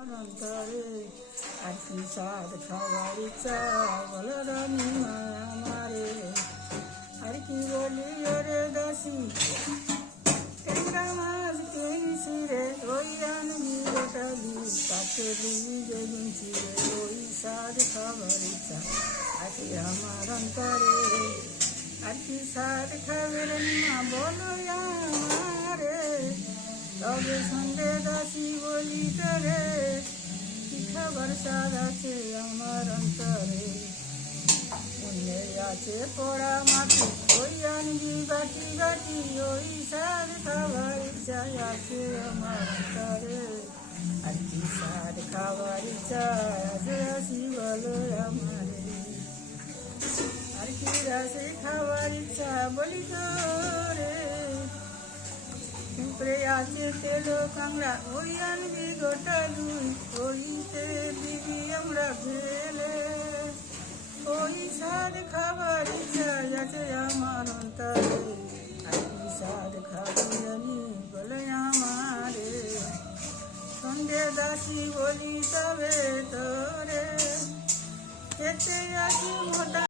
অন্তরে আর কি স্বাদ খাবার ইচ্ছা বলো রানী মায়া মারে আর কি বলি ওরে দাসী টেংরা মাছ কিনছি রে ওই আনবি গোটালি কাছে দিবি যেদিনছি রে ওই স্বাদ খাবার ইচ্ছা আছে আমার অন্তরে আর কি স্বাদ খাবে রে মা বলো আমারে তবে সঙ্গে দাসী বলি রে খাবার স্বাদ আছে আমার অন্তরে পুণ্যে আছে পড়া মাটি ওই আনবি বাটি বাটি ওই স্বাদ খাবার ইচ্ছা আছে আমার অন্তরে আর কি স্বাদ খাবার ইচ্ছা আছে আসি বলো আমারে আর কি রাশে খাবার ইচ্ছা বলি তো রে উপরে আছে তেলো কাংড়া ওই আনবি গোটা দুই ওইতে দিবি আমরা ফেলে ওই স্বাদ খাবার ইচ্ছা আছে আমার অন্তরে আর কি স্বাদ খাবি জানি বলে আমারে সঙ্গে দাসী বলি তবে তোরে খেতে আসি মোটা